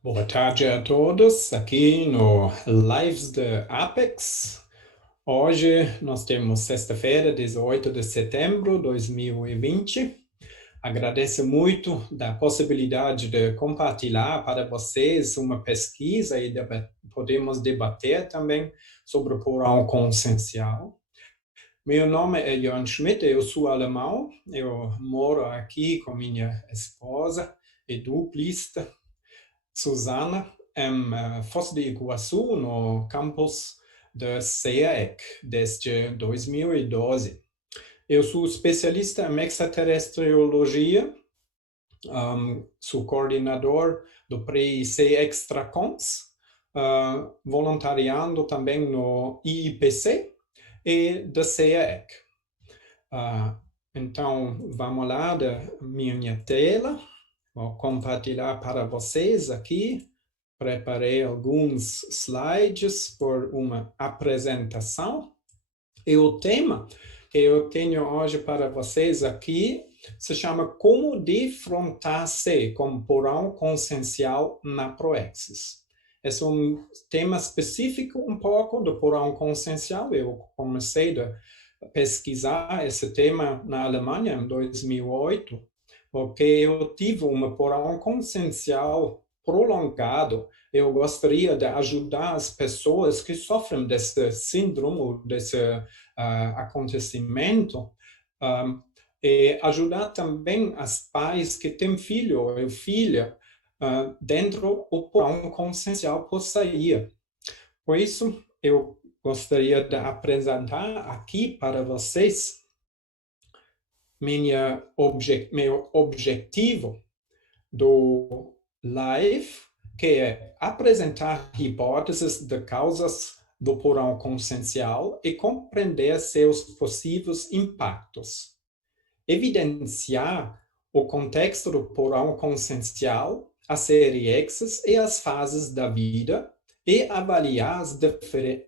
Boa tarde a todos, aqui no Lives de Apex. Hoje nós temos sexta-feira, 18 de setembro de 2020. Agradeço muito da possibilidade de compartilhar para vocês uma pesquisa e podemos debater também sobre o porão consciencial. Meu nome é Jörn Schmidt, eu sou alemão, eu moro aqui com minha esposa e duplista, Susana, em Foz do Iguaçu, no campus da CEAEC, desde 2012. Eu sou especialista em extraterrestriologia, sou coordenador do PRI-C Extracons, voluntariando também no IIPC e da CEAEC. Então, vamos lá da minha tela. Vou compartilhar para vocês aqui. Preparei alguns slides por uma apresentação. E o tema que eu tenho hoje para vocês aqui se chama Como defrontar-se com o porão consciencial na Proexis. Esse é um tema específico um pouco do porão consciencial. Eu comecei a pesquisar esse tema na Alemanha em 2008, porque eu tive um porão consciencial prolongado. Eu gostaria de ajudar as pessoas que sofrem desse síndrome, desse acontecimento, e ajudar também as pais que têm filho ou filha dentro do porão consciencial por sair. Por isso, eu gostaria de apresentar aqui para vocês meu objetivo do live, que é apresentar hipóteses de causas do porão consciencial e compreender seus possíveis impactos. Evidenciar o contexto do porão consciencial, as séries e as fases da vida e avaliar as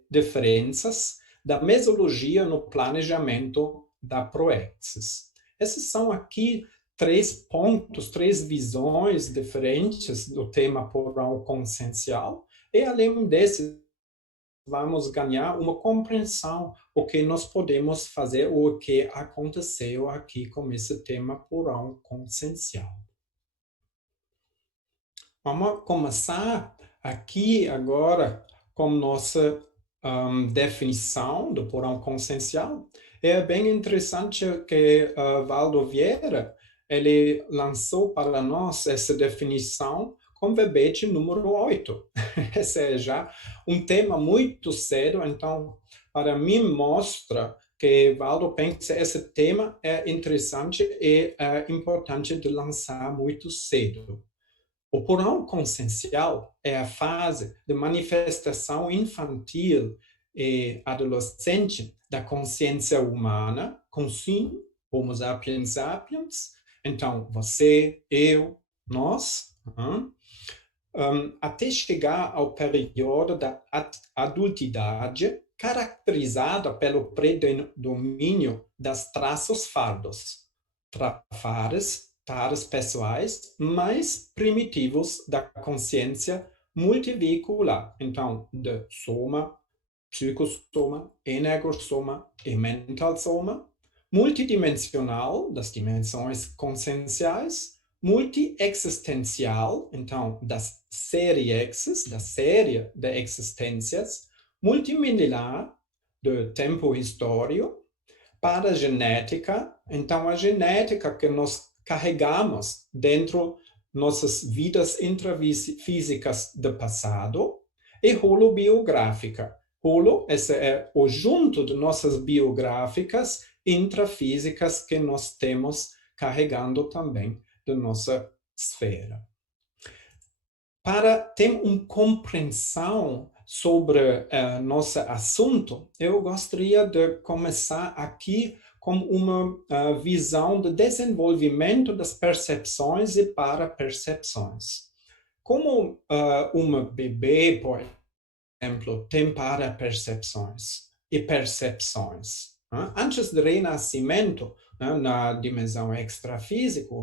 diferenças da mesologia no planejamento da Proexis. Esses são aqui três pontos, três visões diferentes do tema porão consciencial, e além desses, vamos ganhar uma compreensão o que nós podemos fazer, o que aconteceu aqui com esse tema porão consciencial. Vamos começar aqui agora com nossa definição do porão consciencial. É bem interessante que Valdo Vieira ele lançou para nós essa definição com verbete número 8. Esse é já um tema muito sério, então, para mim, mostra que Valdo pensa que esse tema é interessante e importante de lançar muito cedo. O porão consciencial é a fase de manifestação infantil e adolescente da consciência humana, com sim, Homo sapiens sapiens, então você, eu, nós, até chegar ao período da adultidade, caracterizada pelo predomínio das traços fardos, trafares, tares pessoais mais primitivos da consciência multivehicular, então, de soma, psicossoma, energossoma e mental soma, multidimensional, das dimensões conscienciais, multi-existencial, então, das séries, da série de existências, multimediar, do tempo histórico, para a genética, então a genética que nós carregamos dentro nossas vidas intrafísicas do passado, e holobiográfica. Holo, esse é o junto de nossas biográficas intrafísicas que nós temos carregando também da nossa esfera. Para ter uma compreensão sobre nosso assunto, eu gostaria de começar aqui com uma visão de desenvolvimento das percepções e para-percepções. Como uma bebê, por exemplo, tem para-percepções e percepções. Antes do renascimento, na dimensão extrafísica,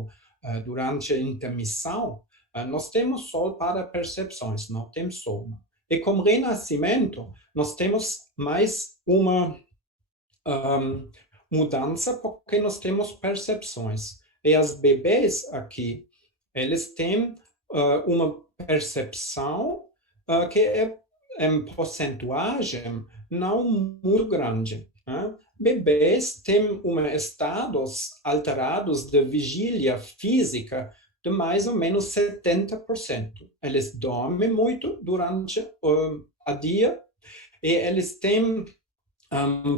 durante a intermissão, Nós temos só para percepções, não temos soma. E com renascimento, nós temos mais uma mudança porque nós temos percepções. E as bebês aqui, eles têm uma percepção que é em porcentagem não muito grande. Né? Bebês têm estados alterados de vigília física de mais ou menos 70%. Eles dormem muito durante a dia e eles têm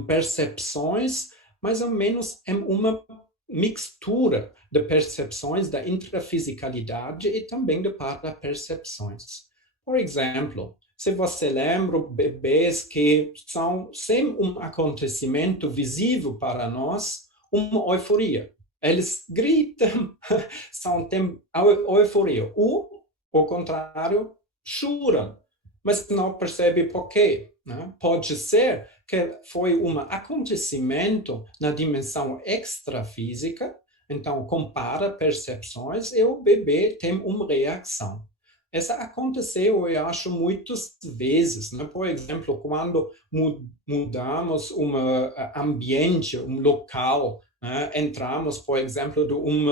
percepções mais ou menos em uma mixtura de percepções da intrafisicalidade e também de parapercepções. Por exemplo, se você lembra bebês que são, sem um acontecimento visível para nós, uma euforia. Eles gritam, têm euforia. Ou, ao contrário, choram, mas não percebe por quê. Né? Pode ser que foi um acontecimento na dimensão extrafísica, então compara percepções e o bebê tem uma reação. Essa aconteceu, eu acho, muitas vezes. Né? Por exemplo, quando mudamos um ambiente, um local, né? Entramos, por exemplo, de um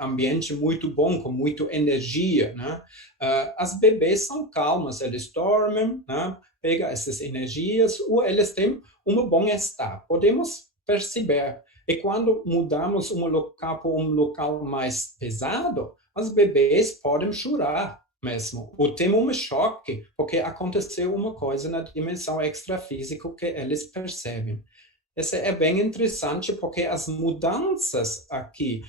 ambiente muito bom, com muita energia. Né? As bebês são calmas, eles dormem, né? Pegam essas energias, ou eles têm um bom estado. Podemos perceber. E quando mudamos um local para um local mais pesado, as bebês podem chorar mesmo. Ou tem um choque, porque aconteceu uma coisa na dimensão extrafísica que eles percebem. Isso é bem interessante, porque as mudanças aqui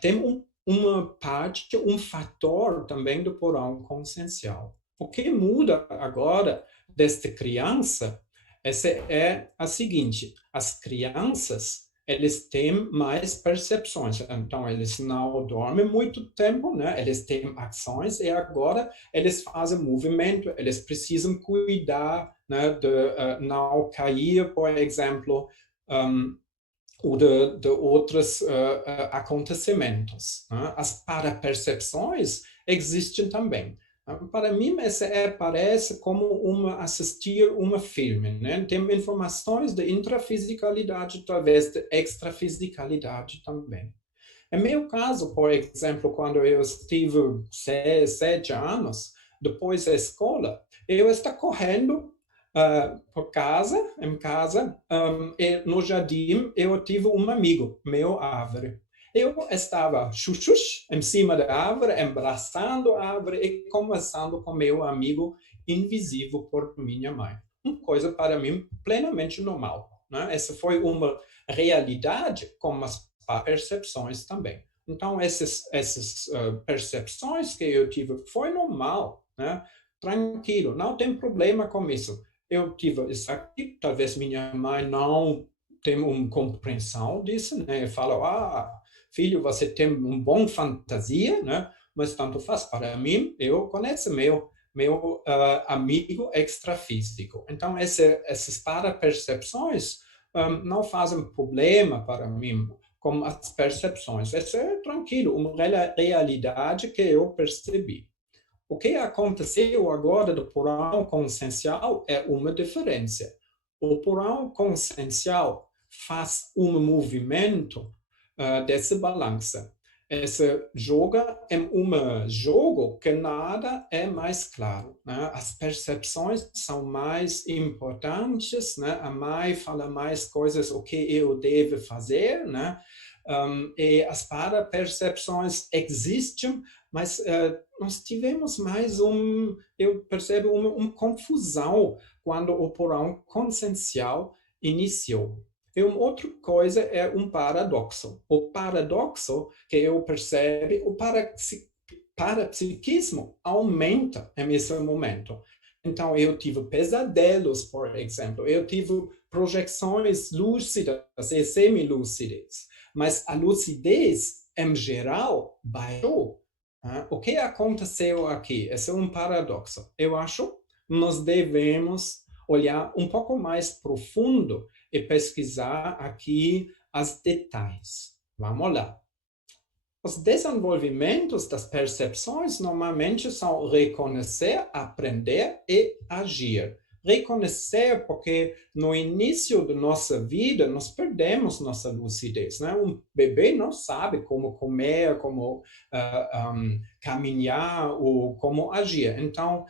têm uma parte, um fator também do porão consciencial. O que muda agora desta criança é a seguinte: as crianças eles têm mais percepções, então eles não dormem muito tempo, né? Eles têm ações e agora eles fazem movimento, eles precisam cuidar, né, de não cair, por exemplo, ou de outros acontecimentos. Né? As parapercepções existem também. Para mim, parece como assistir um filme. Né? Tem informações de intrafisicalidade, talvez de extrafisicalidade também. Em meu caso, por exemplo, quando eu estive 7 anos, depois da escola, eu estava correndo por casa, em casa, e no jardim eu tive um amigo, meu árvore. Eu estava chuchus em cima da árvore, abraçando a árvore e conversando com meu amigo invisível por minha mãe. Uma coisa para mim plenamente normal. Né? Essa foi uma realidade com as percepções também. Então, essas percepções que eu tive foi normal, né? Tranquilo, não tem problema com isso. Eu tive isso aqui, talvez minha mãe não tenha uma compreensão disso, né? Eu falo, filho, você tem uma boa fantasia, né? Mas tanto faz para mim, eu conheço meu amigo extrafísico. Então, essas parapercepções não fazem problema para mim, como as percepções. Isso é tranquilo, uma realidade que eu percebi. O que aconteceu agora do porão consciencial é uma diferença. O porão consciencial faz um movimento dessa balança. Esse jogo é um jogo que nada é mais claro. Né? As percepções são mais importantes, né? A mãe fala mais coisas, o que eu devo fazer, né? E as parapercepções existem, mas nós tivemos mais eu percebo, uma confusão quando o porão consciencial iniciou. E uma outra coisa é um paradoxo. O paradoxo que eu percebo, o parapsiquismo aumenta nesse momento. Então, eu tive pesadelos, por exemplo. Eu tive projeções lúcidas e semilúcidas. Mas a lucidez, em geral, baixou. O que aconteceu aqui? Esse é um paradoxo. Eu acho que nós devemos olhar um pouco mais profundo e pesquisar aqui os detalhes. Vamos lá. Os desenvolvimentos das percepções normalmente são reconhecer, aprender e agir. Reconhecer, porque no início da nossa vida nós perdemos nossa lucidez, né? Um bebê não sabe como comer, como caminhar ou como agir. Então,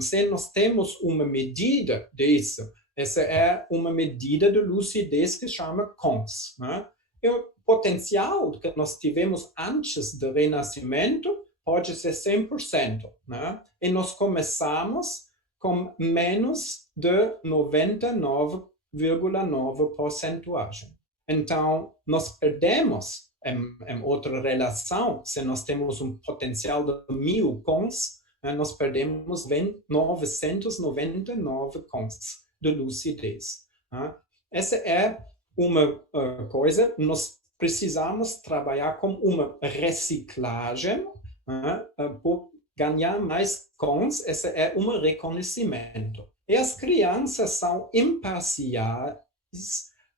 se nós temos uma medida disso, essa é uma medida de lucidez que chama CONS, né? O potencial que nós tivemos antes do renascimento pode ser 100%, né? E nós começamos com menos de 99,9 porcentagem. Então, nós perdemos em outra relação, se nós temos um potencial de 1000 cons, nós perdemos 999 cons de lucidez. Né? Essa é uma coisa, nós precisamos trabalhar com uma reciclagem por ganhar mais cons, esse é um reconhecimento. E as crianças são imparciais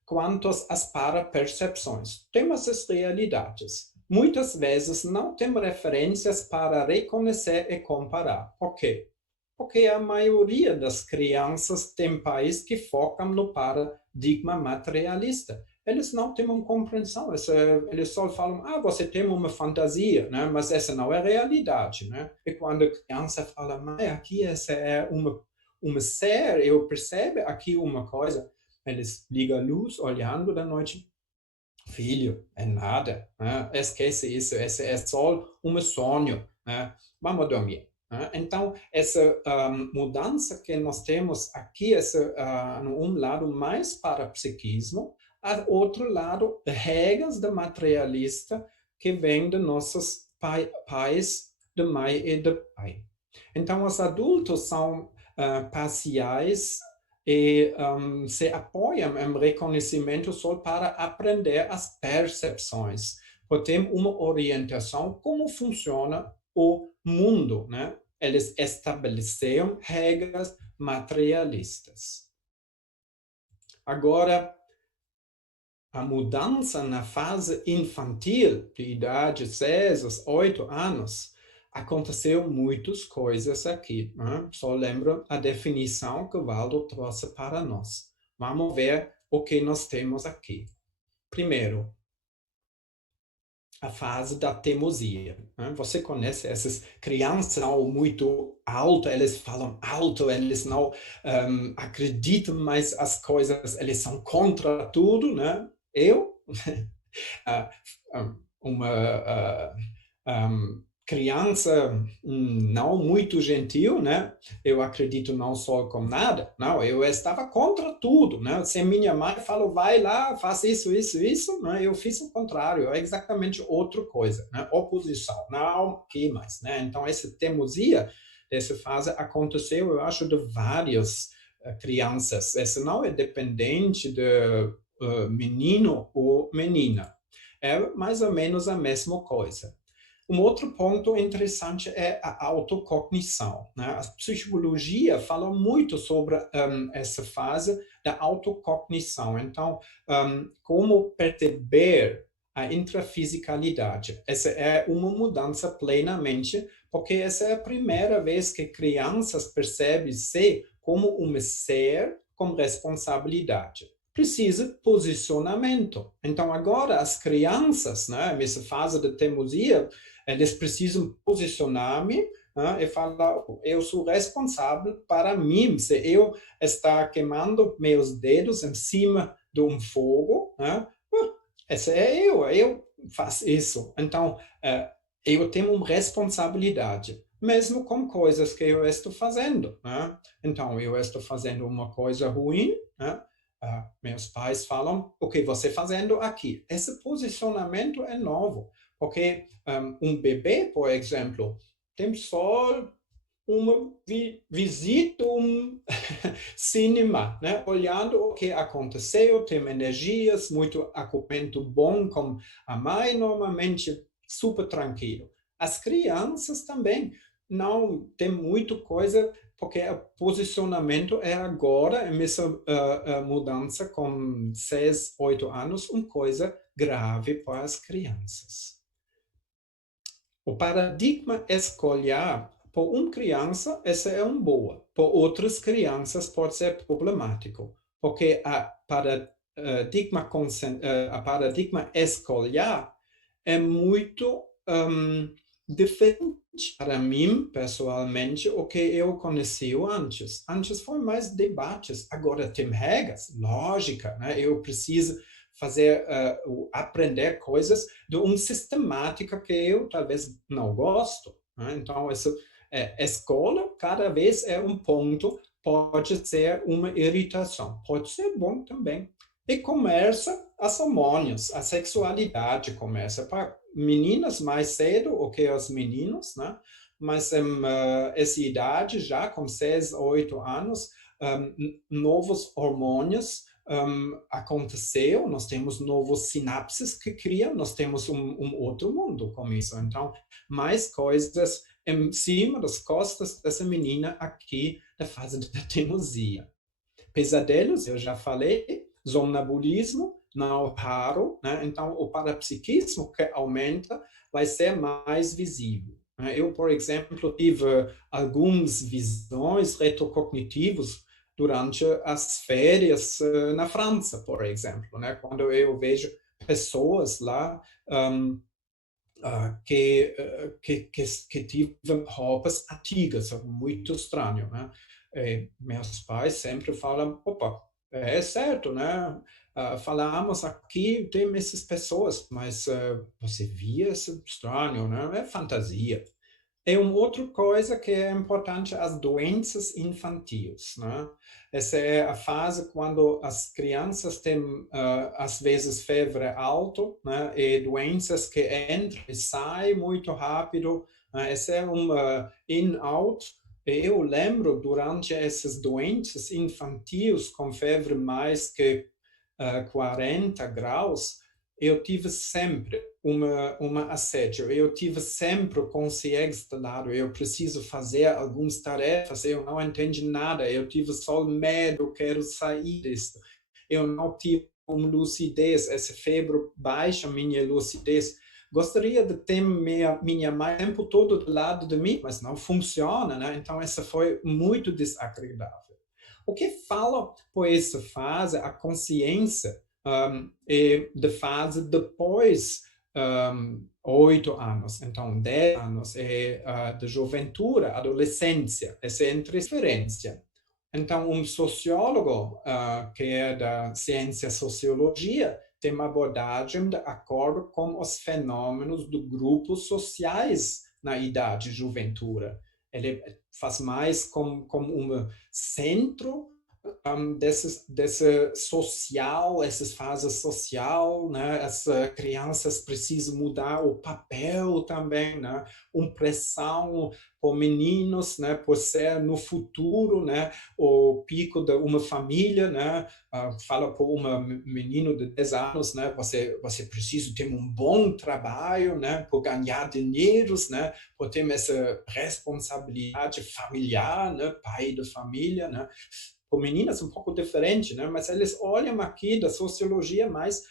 quanto às para-percepções. Temos as realidades. Muitas vezes não temos referências para reconhecer e comparar. Por quê? Porque a maioria das crianças tem pais que focam no paradigma materialista. Eles não têm uma compreensão, eles só falam, você tem uma fantasia, né? Mas essa não é a realidade. Né? E quando a criança fala, mãe, aqui essa é uma ser, eu percebo aqui uma coisa, eles ligam a luz, olhando da noite, filho, é nada, né? Esquece isso, esse é só um sonho, né? Vamos dormir. Né? Então, essa mudança que nós temos aqui, um lado mais para psiquismo, outro lado, regras da materialista que vem de nossos pais, de mãe e de pai. Então, os adultos são parciais e se apoiam em reconhecimento só para aprender as percepções, porque tem uma orientação como funciona o mundo, né? Eles estabeleceram regras materialistas. Agora, a mudança na fase infantil, de idade 6 aos 8 anos, aconteceu muitas coisas aqui. Né? Só lembro a definição que o Waldo trouxe para nós. Vamos ver o que nós temos aqui. Primeiro, a fase da teimosia. Né? Você conhece essas crianças não muito altas, eles falam alto, eles não acreditam mais as coisas, eles são contra tudo. Né? Eu uma criança não muito gentil, né? Eu acredito não só com nada, não, eu estava contra tudo, né? Se minha mãe falou, vai lá, faz isso, né? Eu fiz o contrário, é exatamente outra coisa, né? Oposição, não, que mais, né? Então, essa teimosia, essa fase aconteceu, eu acho, de várias crianças. Essa não é dependente de menino ou menina. É mais ou menos a mesma coisa. Um outro ponto interessante é a autocognição. Né? A psicologia fala muito sobre essa fase da autocognição. Então, como perceber a intrafisicalidade. Essa é uma mudança plenamente, porque essa é a primeira vez que crianças percebem-se como um ser com responsabilidade. Precisa posicionamento. Então, agora, as crianças, né, nessa fase de teimosia, eles precisam posicionar-me e falar, eu sou responsável para mim. Se eu estar queimando meus dedos em cima de um fogo, né, esse é eu faço isso. Então, eu tenho uma responsabilidade, mesmo com coisas que eu estou fazendo. Né? Então, eu estou fazendo uma coisa ruim, né? Meus pais falam, o que você está fazendo aqui? Esse posicionamento é novo, porque um bebê, por exemplo, tem só uma visita, um cinema, né? Olhando o que aconteceu, tem energias, muito acolhimento bom com a mãe, normalmente super tranquilo. As crianças também não tem muita coisa, porque o posicionamento é agora, nessa mudança com 6, 8 anos, uma coisa grave para as crianças. O paradigma escolar, por uma criança, essa é uma boa. Por outras crianças, pode ser problemático, porque a paradigma escolar é muito diferente para mim, pessoalmente, o que eu conheci antes. Antes foi mais debates, agora tem regras, lógica, né? Eu preciso fazer, aprender coisas de uma sistemática que eu talvez não gosto, né? Então, isso, escola, cada vez é um ponto, pode ser uma irritação, pode ser bom também. E começa as hormônios, a sexualidade começa para meninas mais cedo do que os meninos, né? Mas essa idade, já com 6, 8 anos, novos hormônios aconteceu, nós temos novos sinapses que criam, nós temos um outro mundo com isso. Então, mais coisas em cima das costas dessa menina aqui da fase da teimosia. Pesadelos, eu já falei, sonambulismo, não raro, né? Então, o parapsiquismo que aumenta vai ser mais visível. Eu, por exemplo, tive algumas visões retrocognitivas durante as férias na França, por exemplo, né? Quando eu vejo pessoas lá que tiveram roupas antigas, muito estranho, né? Meus pais sempre falam, opa, é certo, né? Falamos aqui, tem essas pessoas, mas você via isso estranho, né? É fantasia. E uma outra coisa que é importante, as doenças infantis, né? Essa é a fase quando as crianças têm, às vezes, febre alta, né? E doenças que entram e saem muito rápido. Né? Essa é uma in-out. Eu lembro, durante essas doenças infantis com febre mais que 40 graus, eu tive sempre uma assédio, eu tive sempre consciência do lado, eu preciso fazer algumas tarefas, eu não entendi nada, eu tive só medo, quero sair disso. Eu não tive uma lucidez, essa febre baixa minha lucidez. Gostaria de ter minha mãe o tempo todo do lado de mim, mas não funciona, né? Então, essa foi muito desagradável. O que fala por essa fase, a consciência e de fase depois 8 anos, então 10 anos de juventude, adolescência, essa é a interferência. Então, um sociólogo que é da ciência sociologia tem uma abordagem de acordo com os fenômenos dos grupos sociais na idade juventude. Ele faz mais como um centro desse social, essas fases social, né? As crianças precisam mudar o papel também, né? Uma pressão por meninos, né? Por ser no futuro, né? O pico de uma família, né? Fala por um menino de 10 anos, né? Você precisa ter um bom trabalho, né? Por ganhar dinheiro, né? Por ter essa responsabilidade familiar, né? Pai de família, né? Com meninas um pouco diferente, né? Mas eles olham aqui da sociologia mais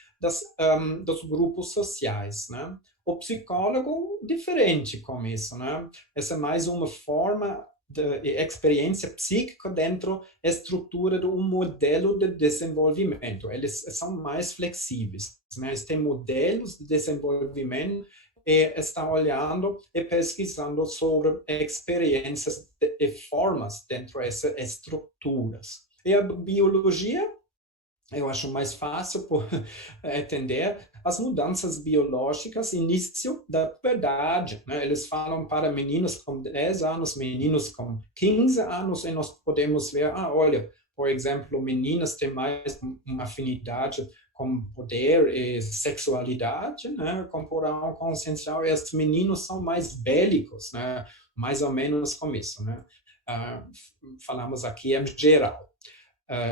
dos grupos sociais, né? O psicólogo diferente com isso, né? Essa é mais uma forma de experiência psíquica dentro da estrutura de um modelo de desenvolvimento. Eles são mais flexíveis, né? Eles têm modelos de desenvolvimento e está olhando e pesquisando sobre experiências e formas dentro dessas estruturas. E a biologia, eu acho mais fácil por entender as mudanças biológicas, início da puberdade, né? Eles falam para meninos com 10 anos, meninos com 15 anos, e nós podemos ver, olha, por exemplo, meninas têm mais uma afinidade com poder e sexualidade, né? Corporal, consciencial, e os meninos são mais bélicos, né? Mais ou menos com isso, né? Falamos aqui em geral.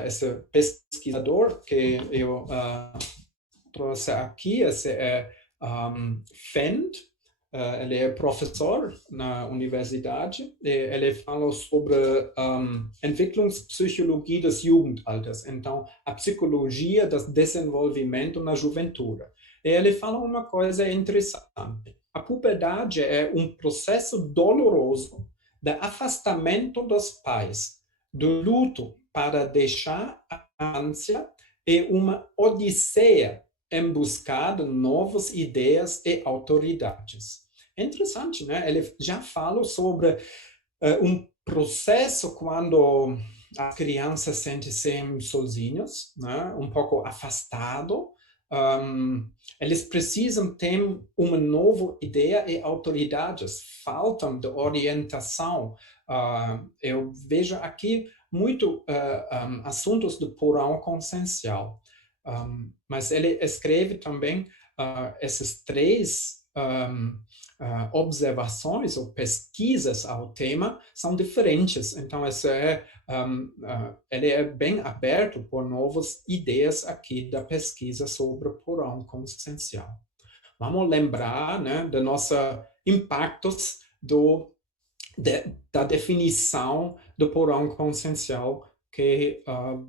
Esse pesquisador que eu trouxe aqui, esse é Fend, ele é professor na universidade, ele fala sobre Entwicklungspsychologie des Jugendalters, então a psicologia do desenvolvimento na juventude. E ele fala uma coisa interessante. A puberdade é um processo doloroso de afastamento dos pais, do luto para deixar a ânsia e uma odisseia em busca de novas ideias e autoridades. É interessante, né? Ele já fala sobre um processo quando as crianças sentem-se sozinhos, né? Um pouco afastado. Eles precisam ter uma nova ideia e autoridades, faltam de orientação. Eu vejo aqui muito assuntos do porão consciencial. Mas ele escreve também esses três observações ou pesquisas ao tema são diferentes. Então, ele é bem aberto por novas ideias aqui da pesquisa sobre o porão consciencial. Vamos lembrar, né, de nossos impactos da definição do porão consciencial que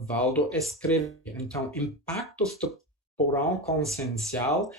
Waldo escreveu. Então, impactos do porão consciencial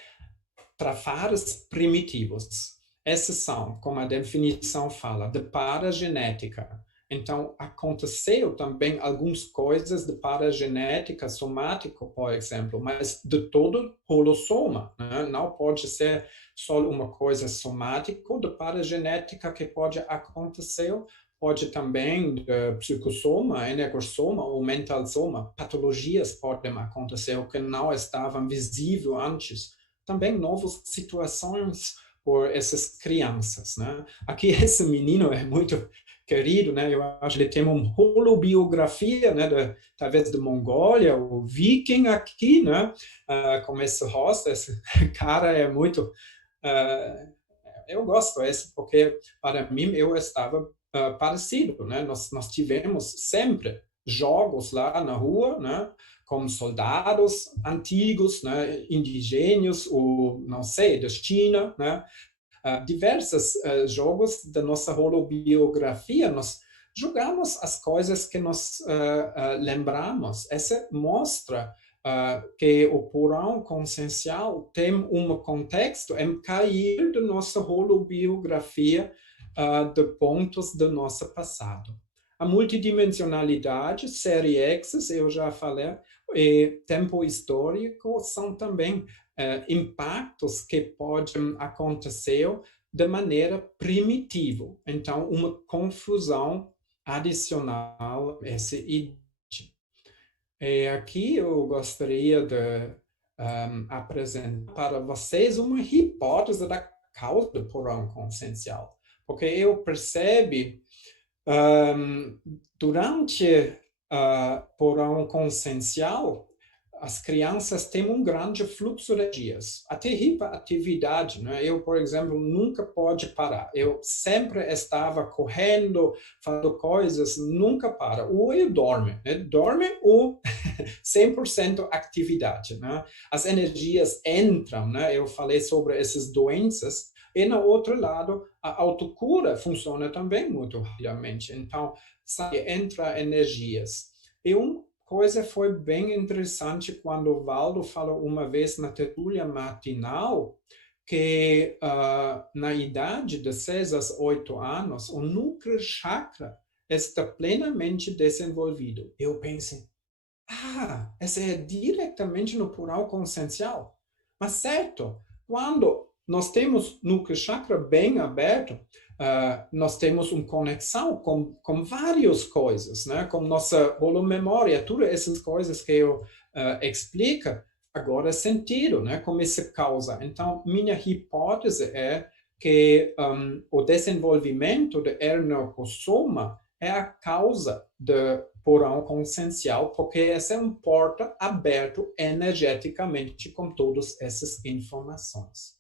para fares primitivos. Esses são, como a definição fala, de paragenética. Então, aconteceu também algumas coisas de paragenética somática, por exemplo, mas de todo holossoma. Né? Não pode ser só uma coisa somática de paragenética que pode acontecer, pode também de psicossoma, energossoma ou mentalsoma. Patologias podem acontecer que não estavam visíveis antes. Também novas situações por essas crianças, né? Aqui esse menino é muito querido, né? Eu acho que ele tem uma holobiografia, né? Talvez de Mongólia, o Viking aqui, né? Como esse rosto, esse cara é muito... eu gosto desse, porque para mim eu estava parecido, né? Nós tivemos sempre jogos lá na rua, né? Com soldados antigos, né? Indígenas, ou não sei, da China, né? Diversos jogos da nossa holobiografia, nós jogamos as coisas que nós lembramos. Essa mostra que o porão consciencial tem um contexto em cair da nossa holobiografia de pontos do nosso passado. A multidimensionalidade, série X, eu já falei, e tempo histórico são também impactos que podem acontecer de maneira primitiva. Então, uma confusão adicional a essa ideia. E aqui eu gostaria de apresentar para vocês uma hipótese da causa do porão consciencial. Porque eu percebo durante porão consciencial, as crianças têm um grande fluxo de energias, até hiperatividade, né? Eu, por exemplo, nunca pode parar. Eu sempre estava correndo, fazendo coisas, nunca para. Ou eu dorme, né? Dorme ou 100% atividade, né? As energias entram, né? Eu falei sobre essas doenças. E, no outro lado, a autocura funciona também muito rapidamente. Então, entra energias. E uma coisa foi bem interessante quando o Waldo falou uma vez na tertúlia matinal que na idade de 6 a 8 anos, o núcleo chakra está plenamente desenvolvido. Eu pensei, essa é diretamente no porão consciencial. Mas certo, quando nós temos núcleo chakra bem aberto, nós temos uma conexão com várias coisas, né? Com nossa holomemória, todas essas coisas que eu explico, agora é sentido, né? Como isso causa. Então, minha hipótese é que o desenvolvimento do ernocossoma é a causa do porão consciencial, porque essa é uma porta aberta energeticamente com todas essas informações.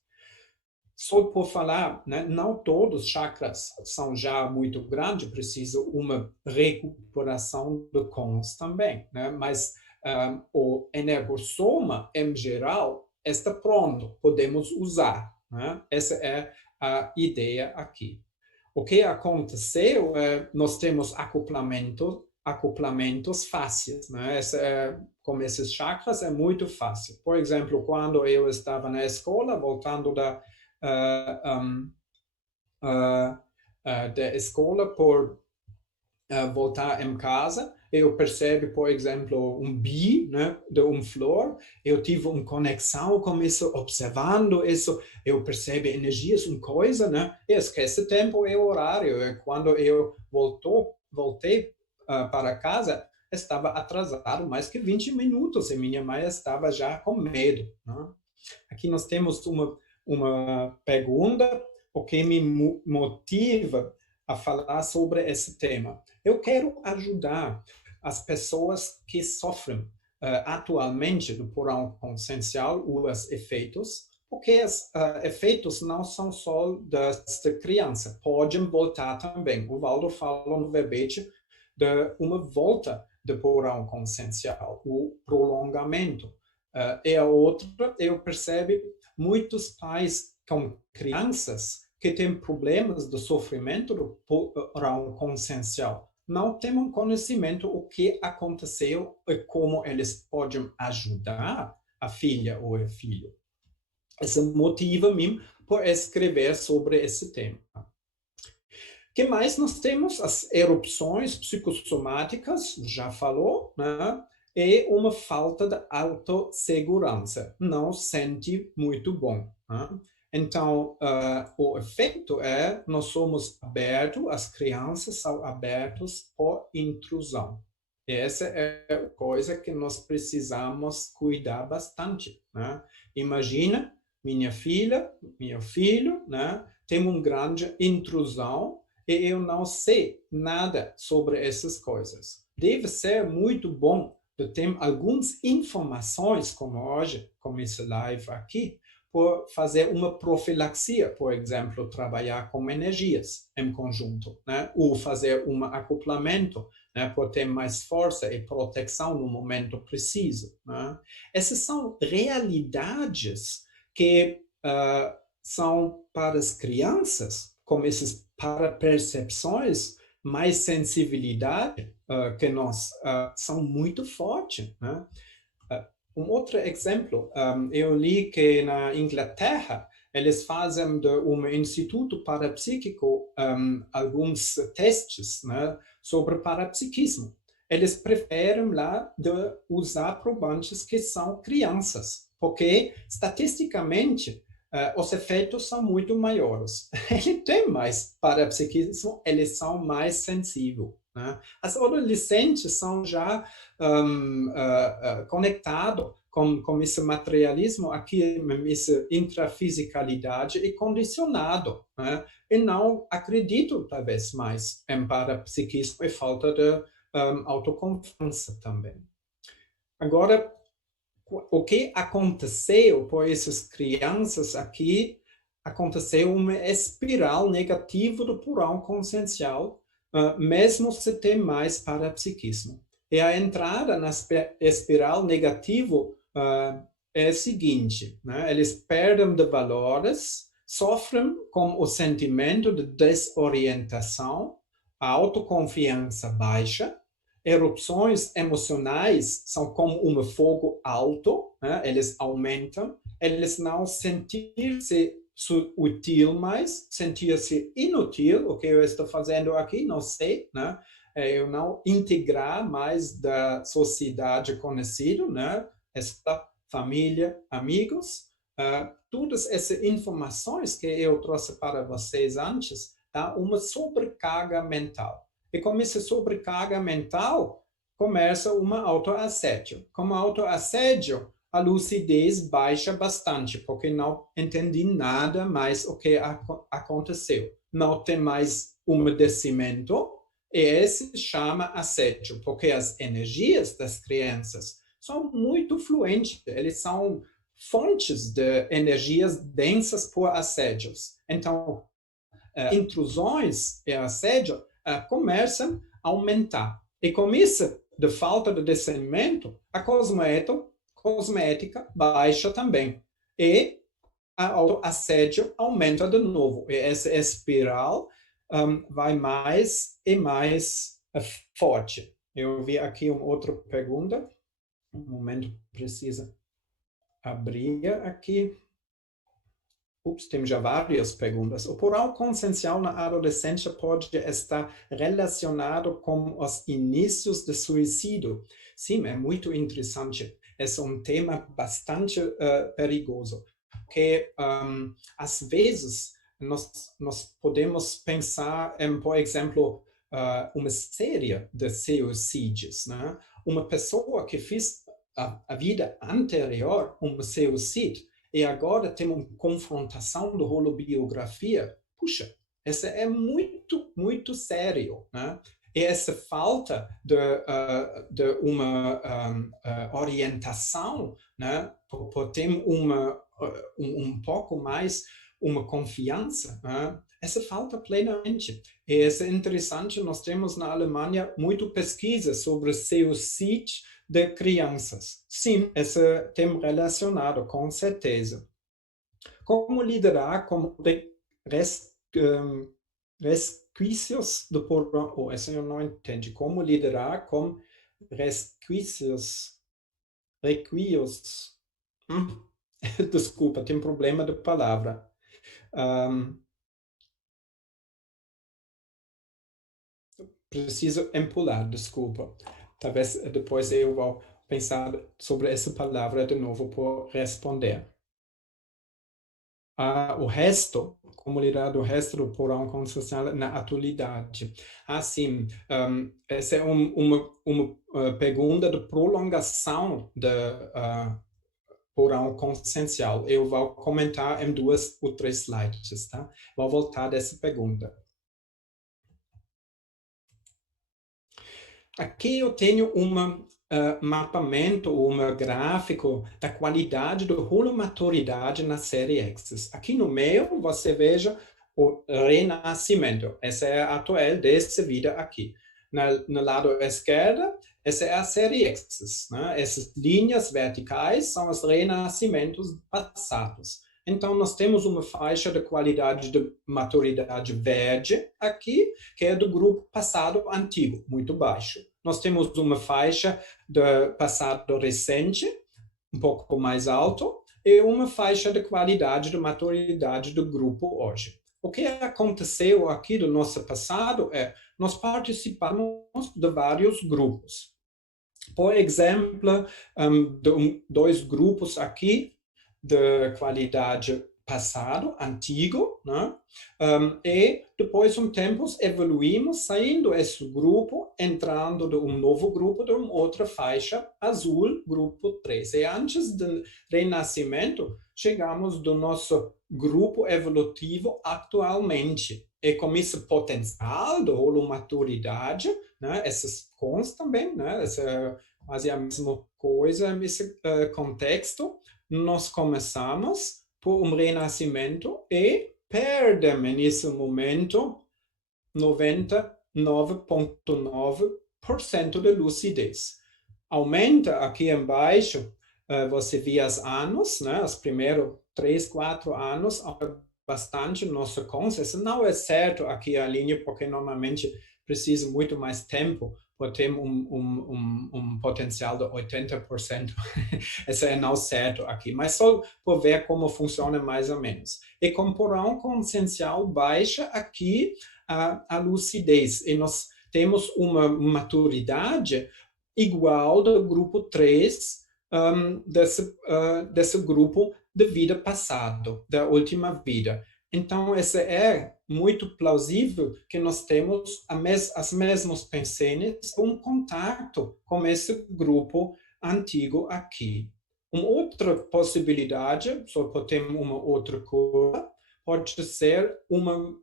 Só por falar, né, não todos os chakras são já muito grandes, precisa uma recuperação de cons também, né? Mas o energossoma, em geral, está pronto, podemos usar, né? Essa é a ideia aqui. O que aconteceu é nós temos acoplamentos fáceis, né? Com esses chakras é muito fácil. Por exemplo, quando eu estava na escola, voltando da da escola por voltar em casa, eu percebo, por exemplo, bi, né, de flor, eu tive uma conexão com isso, observando isso, eu percebo energias, coisa, né, e esquece tempo e horário, e quando eu voltei para casa, estava atrasado mais que 20 minutos, e minha mãe estava já com medo, né? Aqui nós temos uma pergunta, o que me motiva a falar sobre esse tema. Eu quero ajudar as pessoas que sofrem atualmente do porão consciencial, os efeitos, porque os efeitos não são só desta criança, podem voltar também. O Valdo fala no verbete de uma volta do porão consciencial, o prolongamento. E a outra, eu percebo muitos pais com crianças que têm problemas de sofrimento do porão consciencial. Não têm um conhecimento o que aconteceu e como eles podem ajudar a filha ou o filho. Isso motiva-me por escrever sobre esse tema. O que mais nós temos? As erupções psicossomáticas, já falou, né? E uma falta de autossegurança. Não sente muito bom. Né? Então, o efeito é nós somos abertos, as crianças são abertas por intrusão. Essa é a coisa que nós precisamos cuidar bastante. Né? Imagina, minha filha, meu filho, né, tem uma grande intrusão e eu não sei nada sobre essas coisas. Deve ser muito bom de ter algumas informações, como hoje, como esse live aqui, por fazer uma profilaxia, por exemplo, trabalhar com energias em conjunto, né? Ou fazer um acoplamento, né? Por ter mais força e proteção no momento preciso. Né? Essas são realidades que são para as crianças, como essas para percepções, mais sensibilidade que nós são muito fortes. Né? Outro exemplo, eu li que na Inglaterra eles fazem de um instituto parapsíquico alguns testes, né, sobre parapsiquismo. Eles preferem lá de usar probantes que são crianças, porque estatisticamente os efeitos são muito maiores. Ele tem mais parapsiquismo, eles são mais sensíveis. Né? As adolescentes são já conectados com esse materialismo aqui, essa intrafisicalidade e condicionado. Né? E não acredito, talvez, mais em parapsiquismo e falta de autoconfiança também. Agora, o que aconteceu por essas crianças aqui? Aconteceu uma espiral negativa do porão consciencial, mesmo se tem mais parapsiquismo. E a entrada na espiral negativa é a seguinte, né? Eles perdem de valores, sofrem com o sentimento de desorientação, a autoconfiança baixa, erupções emocionais são como um fogo alto, né? Eles aumentam, eles não sentir-se útil mais, sentir-se inútil, o que eu estou fazendo aqui, não sei, né? Eu não integrar mais da sociedade conhecida, né? Esta família, amigos, todas essas informações que eu trouxe para vocês antes, dá uma sobrecarga mental. E com essa sobrecarga mental, começa um autoassédio. Com autoassédio, a lucidez baixa bastante, porque não entendi nada mais o que aconteceu. Não tem mais umedecimento, e esse chama assédio, porque as energias das crianças são muito fluentes, eles são fontes de energias densas por assédios. Então, intrusões e assédio começam a aumentar. E com isso, de falta de discernimento, a cosmética baixa também. E o assédio aumenta de novo. E essa espiral vai mais e mais forte. Eu vi aqui uma outra pergunta. Um momento, precisa abrir aqui. temos já várias perguntas. O porão consciencial na adolescência pode estar relacionado com os inícios do suicídio? Sim, é muito interessante. Esse é um tema bastante perigoso, porque às vezes nós podemos pensar em, por exemplo, uma série de suicídios, né? Uma pessoa que fez a vida anterior um suicídio e agora tem uma confrontação da holobiografia. Puxa, isso é muito, muito sério, né? E essa falta de uma orientação, né, por ter um pouco mais uma confiança, né? Essa falta plenamente. E isso é interessante, nós temos na Alemanha muito pesquisa sobre suicídio de crianças. Sim, esse tema relacionado, com certeza. Como liderar com resquícios do porão? Oh, essa eu não entendi. Como liderar com resquícios? Requícios. Desculpa, tem problema de palavra. Preciso empular, desculpa. Talvez depois eu vou pensar sobre essa palavra de novo para responder. O resto, como lidar do resto do porão consciencial na atualidade. Sim, essa é uma pergunta de prolongação do porão consciencial. Eu vou comentar em 2 ou 3 slides, tá? Vou voltar dessa pergunta. Aqui eu tenho mapeamento, gráfico da qualidade da holomaturidade na série Axis. Aqui no meio você veja o renascimento. Essa é a atual dessa vida aqui. No lado esquerdo, essa é a série Axis, né? Essas linhas verticais são os renascimentos passados. Então, nós temos uma faixa de qualidade de maturidade verde aqui, que é do grupo passado antigo, muito baixo. Nós temos uma faixa de passado recente, um pouco mais alto, e uma faixa de qualidade de maturidade do grupo hoje. O que aconteceu aqui do nosso passado é, nós participamos de vários grupos. Por exemplo, 2 grupos aqui, de qualidade passado, antigo, né? E depois de um tempo evoluímos, saindo desse grupo, entrando de um novo grupo, de uma outra faixa azul, grupo 3. E antes do renascimento, chegamos do nosso grupo evolutivo atualmente. E com esse potencial de holomaturidade, né? Essas cons também, né? Essa é quase a mesma coisa nesse contexto. Nós começamos por um renascimento e perdemos nesse momento 99,9% de lucidez. Aumenta aqui embaixo, você vê os anos, né? Os primeiros 3, 4 anos, bastante nossa consciência. Não é certo aqui a linha, porque normalmente precisa muito mais tempo para ter um potencial de 80%. Isso é não certo aqui, mas só por ver como funciona mais ou menos. E com porão consciencial baixa aqui a lucidez. E nós temos uma maturidade igual do grupo 3 desse grupo de vida passado, da última vida. Então, esse é muito plausível que nós temos as mesmas pensenes, um contato com esse grupo antigo aqui. Uma outra possibilidade, só para ter uma outra curva, pode ser uma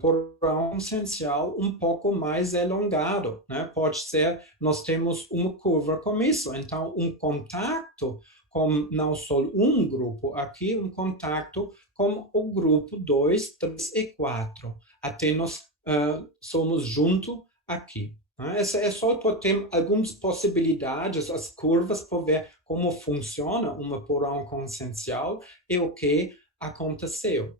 porão essencial um pouco mais elongado, né? Pode ser, nós temos uma curva com isso, então um contato com não só um grupo aqui, um contato com o grupo 2, 3 e 4, até nós somos juntos aqui. Né? Essa é só para ter algumas possibilidades, as curvas, para ver como funciona uma porão consciencial e o que aconteceu.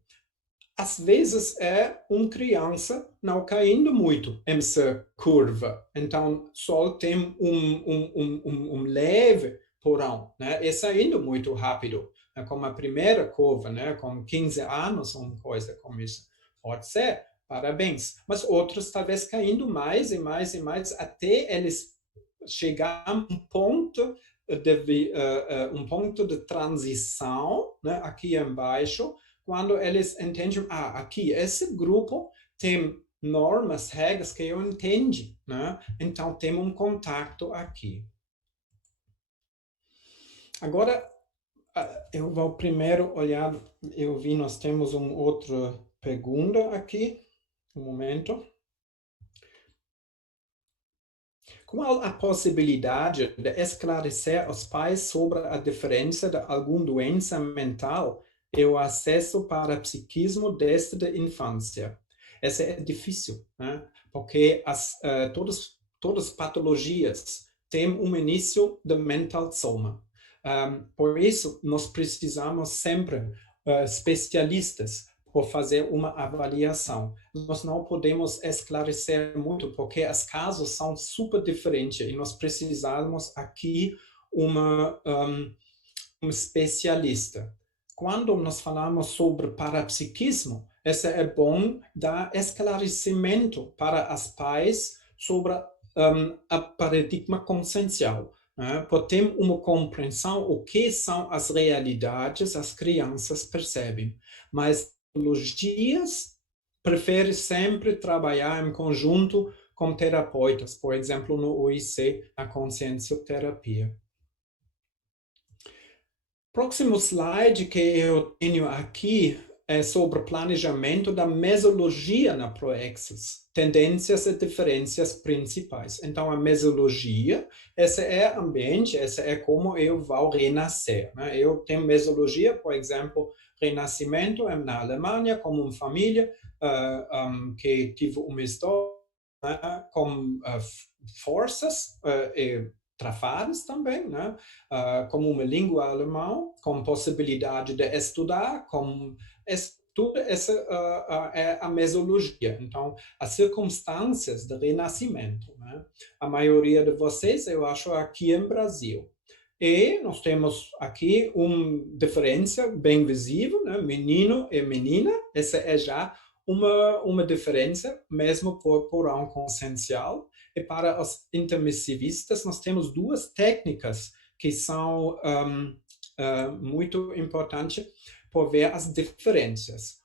Às vezes é uma criança não caindo muito nessa curva, então só tem um leve porão, né? E saindo muito rápido. como a primeira curva, né, com 15 anos, uma coisa como isso. Pode ser, parabéns. Mas outros talvez caindo mais e mais e mais, até eles chegar a um ponto de transição, né, aqui embaixo, quando eles entendem, aqui, esse grupo tem normas, regras que eu entendo, né? Então, tem um contato aqui. Agora, eu vou primeiro olhar, eu vi, nós temos uma outra pergunta aqui, um momento. Qual a possibilidade de esclarecer os pais sobre a diferença de alguma doença mental e o acesso para psiquismo desde a infância? Essa é difícil, né? Porque todas as patologias têm um início de mental soma. Por isso, nós precisamos sempre especialistas por fazer uma avaliação. Nós não podemos esclarecer muito, porque os casos são super diferentes e nós precisamos aqui um especialista. Quando nós falamos sobre parapsiquismo, esse é bom dar esclarecimento para os pais sobre a paradigma consciencial. Né? Para ter uma compreensão o que são as realidades as crianças percebem. Mas os dias prefere sempre trabalhar em conjunto com terapeutas, por exemplo, no OIC, a consciencioterapia. Próximo slide que eu tenho aqui é sobre planejamento da mesologia na Proexis, tendências e diferenças principais. Então, a mesologia, esse é ambiente, esse é como eu vou renascer. Né? Eu tenho mesologia, por exemplo, renascimento na Alemanha, como uma família que tive uma história com forças e trafares também, né? Como uma língua alemã, com possibilidade de estudar, tudo essa é a mesologia. Então, as circunstâncias de renascimento, né? A maioria de vocês, eu acho, aqui em Brasil. E nós temos aqui uma diferença bem visível, né? Menino e menina, essa é já uma diferença, mesmo por um consciencial. E para os intermissivistas, nós temos duas técnicas que são muito importantes por ver as diferenças.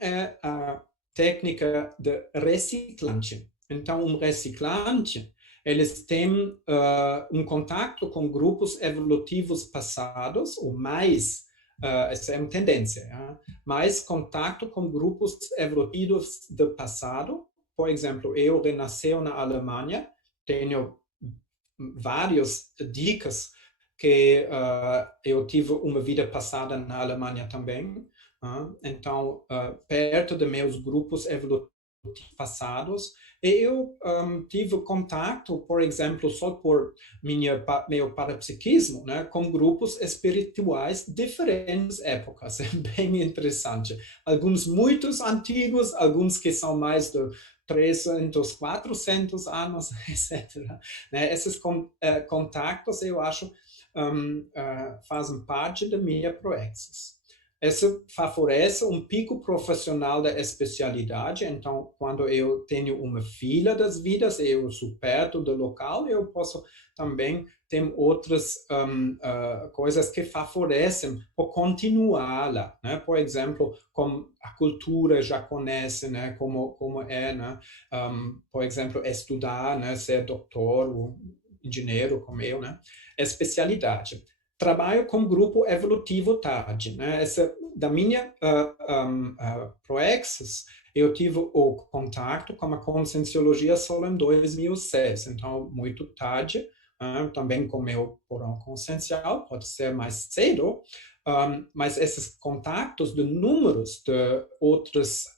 É a técnica de reciclante. Então, um reciclante, eles têm um contato com grupos evolutivos passados, ou mais, essa é uma tendência, mais contato com grupos evolutivos do passado. Por exemplo, eu renasci na Alemanha, tenho várias dicas que eu tive uma vida passada na Alemanha também. Então, perto de meus grupos evolutivos passados, eu tive contato, por exemplo, só por meu parapsiquismo, né, com grupos espirituais de diferentes épocas. É bem interessante. Alguns muito antigos, alguns que são mais de 300, 400 anos, etc. Né? Esses contatos, eu acho, fazem parte da minha Proexis. Isso favorece um pico profissional da especialidade. Então, quando eu tenho uma fila das vidas, eu sou perto do local, eu posso também ter outras coisas que favorecem por continuar lá, né? Por exemplo, como a cultura já conhece, né? Como é, né? Por exemplo, estudar, né? Ser doutor ou engenheiro como eu, né? Especialidade. Trabalho com grupo evolutivo tarde, né? Da minha Proexis, eu tive o contato com a conscienciologia só em 2006, então muito tarde, também com meu porão consciencial, pode ser mais cedo, mas esses contatos de números de outros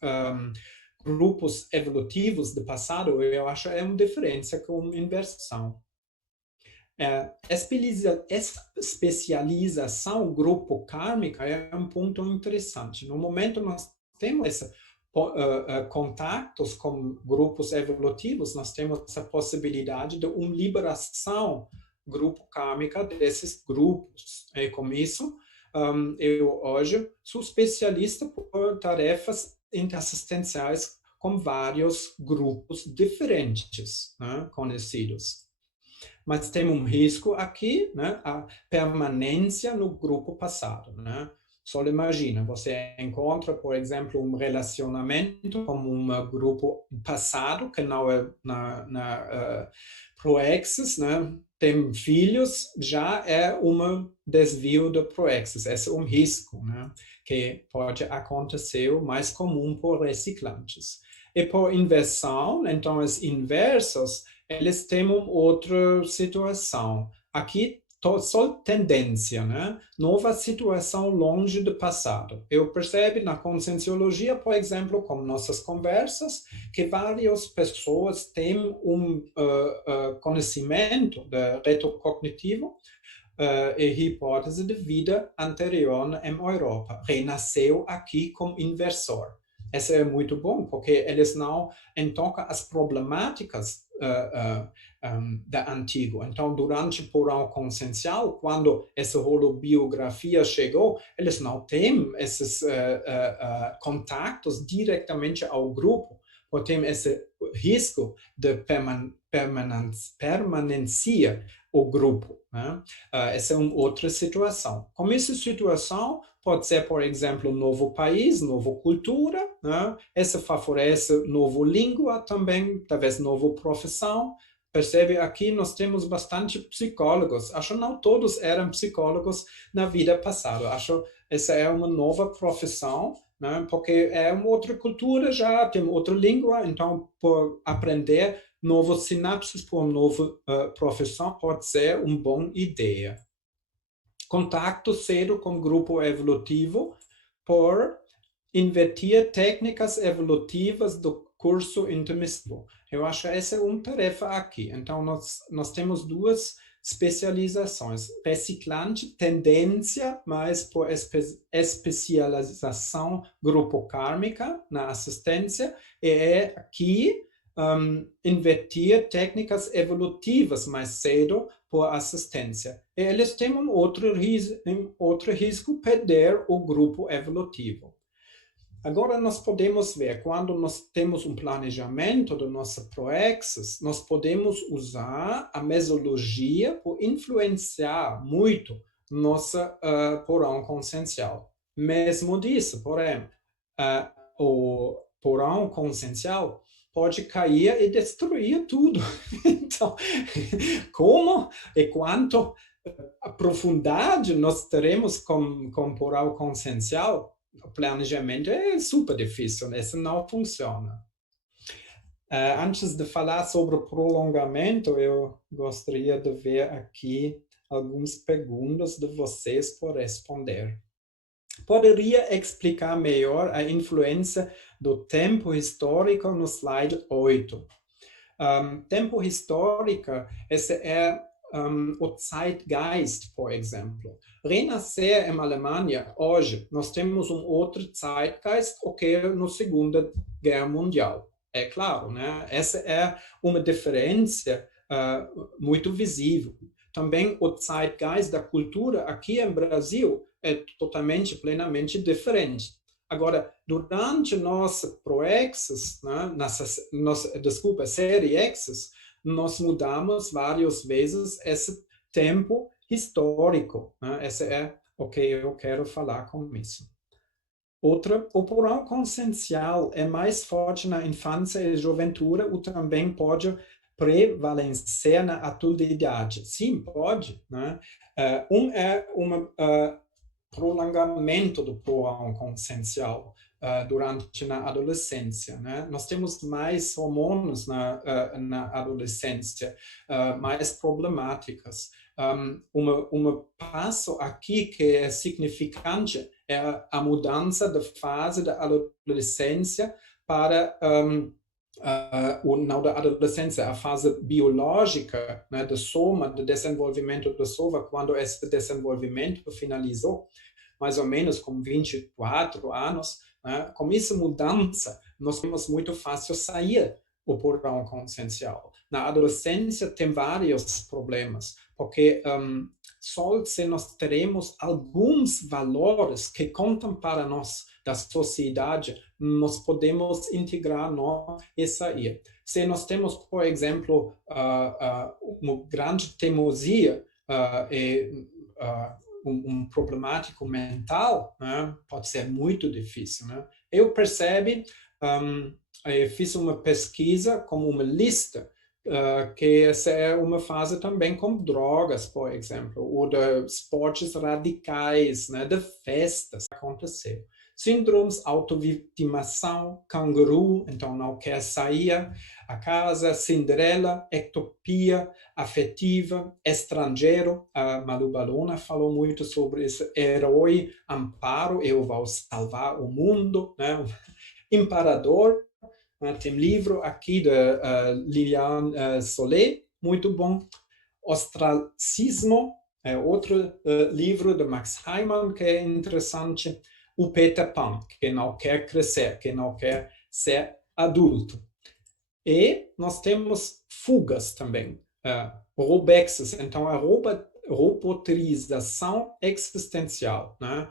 grupos evolutivos do passado, eu acho é uma diferença com inversão. Especialização grupo kármica é um ponto interessante. No momento nós temos esse contatos com grupos evolutivos, nós temos a possibilidade de uma liberação grupo kármica desses grupos. E com isso, Eu hoje sou especialista por tarefas interassistenciais com vários grupos diferentes, né, conhecidos. Mas tem um risco aqui, né, a permanência no grupo passado, né? Só imagina, você encontra, por exemplo, um relacionamento com um grupo passado, que não é proexis, né? Tem filhos, já é um desvio do proexis. Esse é um risco, né? Que pode acontecer, mais comum por reciclantes. E por inversão, então, os inversos, eles têm uma outra situação. Aqui, só tendência, né? Nova situação longe do passado. Eu percebo na conscienciologia, por exemplo, como nossas conversas, que várias pessoas têm conhecimento do retrocognitivo e hipótese de vida anterior em Europa. Renasceu aqui como inversor. Isso é muito bom, porque eles não tocam as problemáticas da antigo. Então, durante o porão consciencial, quando essa holobiografia chegou, eles não têm esses contatos diretamente ao grupo, porque tem esse risco de permanência o grupo, né? Essa é uma outra situação. Como essa situação pode ser, por exemplo, um novo país, nova cultura, né? Essa favorece nova língua também, talvez nova profissão. Percebe, aqui nós temos bastante psicólogos. Acho que não todos eram psicólogos na vida passada. Acho que essa é uma nova profissão, né? Porque é uma outra cultura já, tem outra língua, então, por aprender novos sinapses por uma nova profissão pode ser uma boa ideia. Contato cedo com o grupo evolutivo por invertir técnicas evolutivas do curso intermissivo. Eu acho que essa é uma tarefa aqui. Então, nós temos duas especializações. Reciclante, tendência mais por especialização grupo kármica na assistência, e é aqui invertir técnicas evolutivas mais cedo por assistência. E eles têm um outro risco, perder o grupo evolutivo. Agora, nós podemos ver, quando nós temos um planejamento do nosso proexis, nós podemos usar a mesologia para influenciar muito nossa porão consciencial. Mesmo disso, porém, o porão consciencial pode cair e destruir tudo. Então, como e quanto a profundidade nós teremos com porão consciencial, o planejamento é super difícil, isso não funciona. Antes de falar sobre o prolongamento, eu gostaria de ver aqui algumas perguntas de vocês por responder. Poderia explicar melhor a influência do tempo histórico no slide 8? Tempo histórico, esse é o Zeitgeist, por exemplo. Renascer em Alemanha, hoje, nós temos um outro Zeitgeist, o que é na Segunda Guerra Mundial. É claro, né? Essa é uma diferença muito visível. Também o Zeitgeist da cultura aqui em Brasil é totalmente, plenamente diferente. Agora, durante nossa ProExis, né, série Exis, nós mudamos várias vezes esse tempo histórico. Né? Esse é o que eu quero falar com isso. Outra, o porão consciencial é mais forte na infância e juventude ou também pode prevalecer na adultidade? Sim, pode. Né? É um prolongamento do porão consciencial durante a adolescência. Né? Nós temos mais hormônios na adolescência, mais problemáticas. Passo aqui que é significante é a mudança da fase da adolescência para não da adolescência, a fase biológica, né, do soma, do desenvolvimento do soma, quando esse desenvolvimento finalizou, mais ou menos com 24 anos, né, com essa mudança, nós temos muito fácil sair o porão consciencial. Na adolescência tem vários problemas, porque só se nós teremos alguns valores que contam para nós da sociedade, nós podemos integrar e sair. Se nós temos, por exemplo, uma grande teimosia e problemático mental, né, pode ser muito difícil. Né? Eu percebi, eu fiz uma pesquisa como uma lista que essa é uma fase também com drogas, por exemplo, ou de esportes radicais, né, de festas que aconteceu. Síndromes, autovitimação, canguru, então não quer sair a casa, Cinderela, ectopia afetiva, estrangeiro, a Malu Balona falou muito sobre esse herói, amparo, eu vou salvar o mundo, né? Imparador, tem livro aqui de Liliane Solé, muito bom. Ostracismo, outro livro de Max Heimann que é interessante. O Peter Pan, que não quer crescer, que não quer ser adulto. E nós temos fugas também, robexes, então a robotização existencial, né?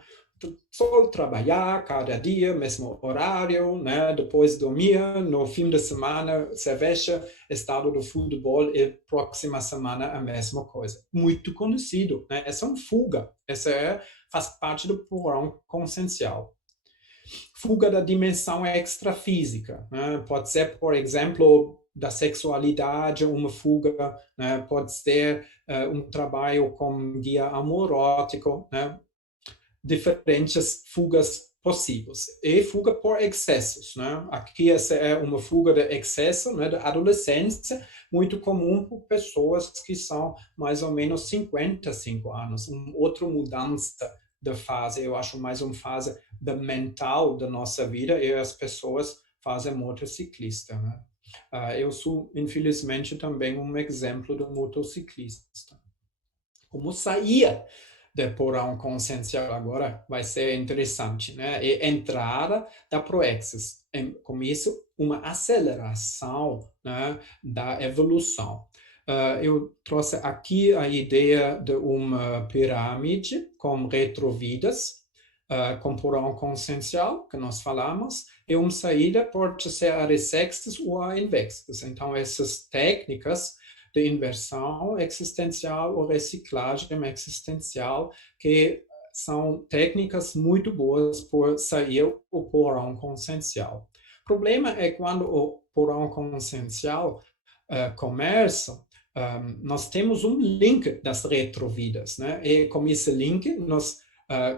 Só trabalhar cada dia, mesmo horário, né? Depois dormir, no fim de semana, cerveja, estado do futebol e próxima semana a mesma coisa. Muito conhecido, né? Essa é uma fuga, faz parte do porão consciencial. Fuga da dimensão extrafísica, né? Pode ser, por exemplo, da sexualidade, uma fuga, né? Pode ser um trabalho com guia amorótico, né? Diferentes fugas possíveis. E fuga por excessos, né? Aqui essa é uma fuga de excesso, né? Da adolescência, muito comum por pessoas que são mais ou menos 55 anos. Outra mudança da fase, eu acho mais uma fase da mental da nossa vida, e as pessoas fazem motociclista, né? Eu sou, infelizmente, também um exemplo de motociclista. Como sair do porão consciencial agora vai ser interessante, né? E entrada da Proexis. Com isso, uma aceleração, né, da evolução. Eu trouxe aqui a ideia de uma pirâmide com retrovidas, com porão consciencial, que nós falamos, e uma saída pode ser arissexis ou a invexis. Então, essas técnicas de inversão existencial ou reciclagem existencial, que são técnicas muito boas por sair o porão consciencial. O problema é quando o porão consciencial começa, nós temos um link das retrovidas, né? E com esse link, nós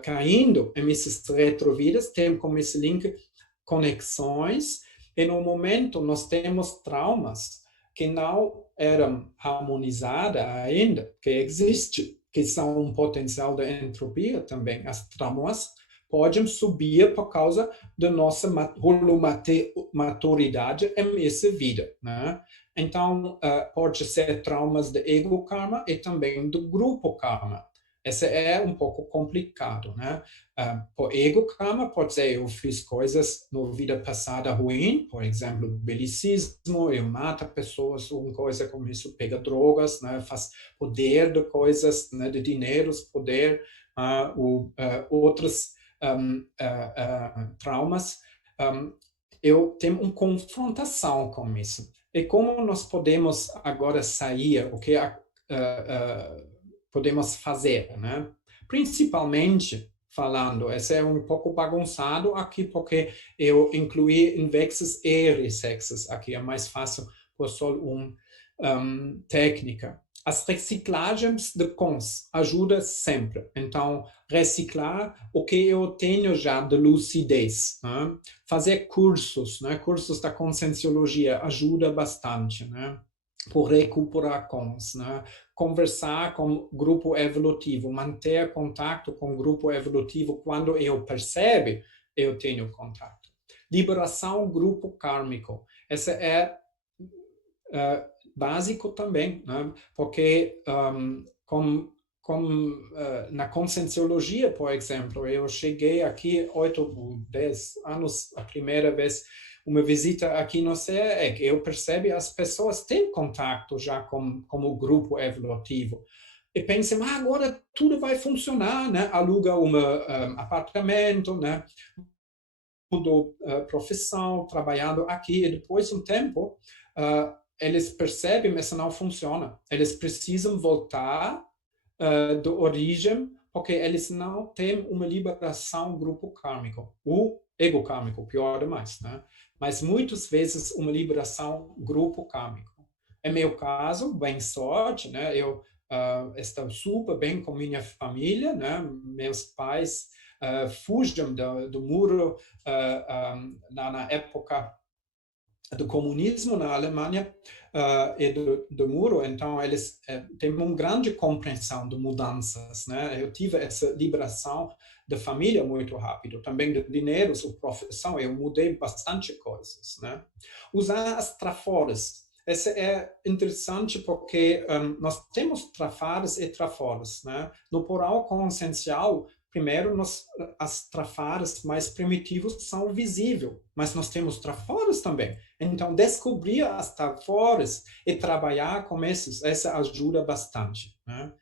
caindo em essas retrovidas, temos com esse link conexões, e no momento nós temos traumas que não eram harmonizadas ainda, que existe, que são um potencial de entropia também. As traumas podem subir por causa da nossa maturidade em essa vida, né? Então, pode ser traumas de ego karma e também do grupo karma. Esse é um pouco complicado, né? Por ego karma, pode ser eu fiz coisas na vida passada ruim, por exemplo, belicismo, eu mato pessoas, uma coisa como isso, pega drogas, né? Faz poder de coisas, né? De dinheiros, poder, outros traumas. Eu tenho uma confrontação com isso. E como nós podemos agora sair, o que podemos fazer, né? Principalmente falando, esse é um pouco bagunçado aqui, porque eu incluí invexes e ressexes. Aqui é mais fácil por só uma técnica. As reciclagens de cons ajudam sempre. Então, reciclar o que eu tenho já de lucidez. Né? Fazer cursos, né? Cursos da conscienciologia ajuda bastante, né? Por recuperar cons, né? Conversar com o grupo evolutivo, manter contato com o grupo evolutivo quando eu percebo, eu tenho contato. Liberação grupo kármico. Essa é básico também, né? Porque na conscienciologia, por exemplo, eu cheguei aqui 8 ou 10 anos, a primeira vez, uma visita aqui no CEEC, eu percebi as pessoas têm contato já com o grupo evolutivo. e pensam, agora tudo vai funcionar, né? Aluga um apartamento, né? Mudou profissão, trabalhando aqui, e depois de um tempo, eles percebem que isso não funciona. Eles precisam voltar da origem, porque eles não têm uma liberação grupo kármico, o ego kármico, pior demais, né? Mas muitas vezes uma liberação grupo kármico. Em meu caso, bem sorte, né? Eu estou super bem com minha família, né? Meus pais fugem do muro na época do comunismo na Alemanha e do muro, então eles têm uma grande compreensão de mudanças, né? Eu tive essa liberação da família muito rápido, também de dinheiro, sua profissão, eu mudei bastante coisas, né? Usar as traforas. Essa é interessante porque nós temos trafares e traforas, né? No plural consciencial, primeiro, as trafaras mais primitivas são visíveis, mas nós temos traforas também. Então, descobrir as traforas e trabalhar com essas, essa ajuda bastante, né?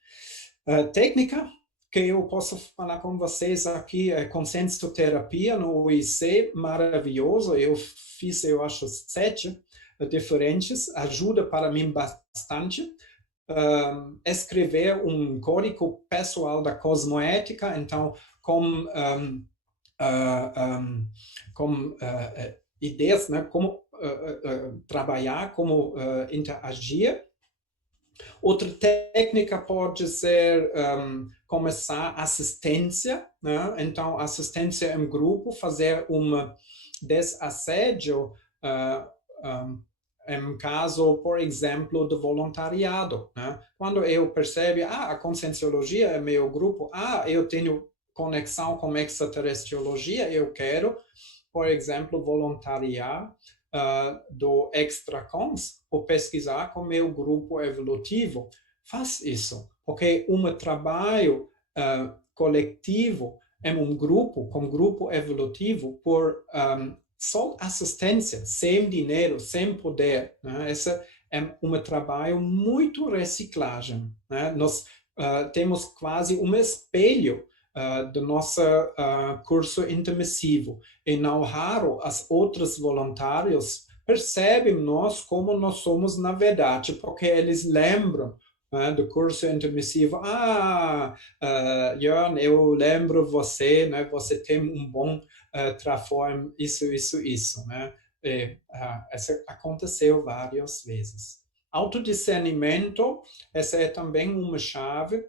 Técnica que eu posso falar com vocês aqui é consciencioterapia no OIC, maravilhoso. Eu fiz, eu acho, 7 diferentes, ajuda para mim bastante. Escrever um código pessoal da cosmoética, então, com ideias, né, como trabalhar, como interagir. Outra técnica pode ser começar assistência, né? Então, assistência em grupo, fazer um desassédio em caso, por exemplo, de voluntariado, né? Quando eu percebo, a conscienciologia é meu grupo, eu tenho conexão com extraterrestriologia, eu quero, por exemplo, voluntariar do Extracons ou pesquisar com meu grupo evolutivo. Faz isso, porque um trabalho coletivo em um grupo, com grupo evolutivo, por só assistência, sem dinheiro, sem poder, né? Esse é um trabalho muito reciclagem, né? Nós temos quase um espelho do nosso curso intermissivo. E não raro, as outras voluntários percebem nós como nós somos na verdade, porque eles lembram do curso intermissivo. Jörn, eu lembro você, né? Você tem um bom traform, isso, né? Isso aconteceu várias vezes. Autodiscernimento, essa é também uma chave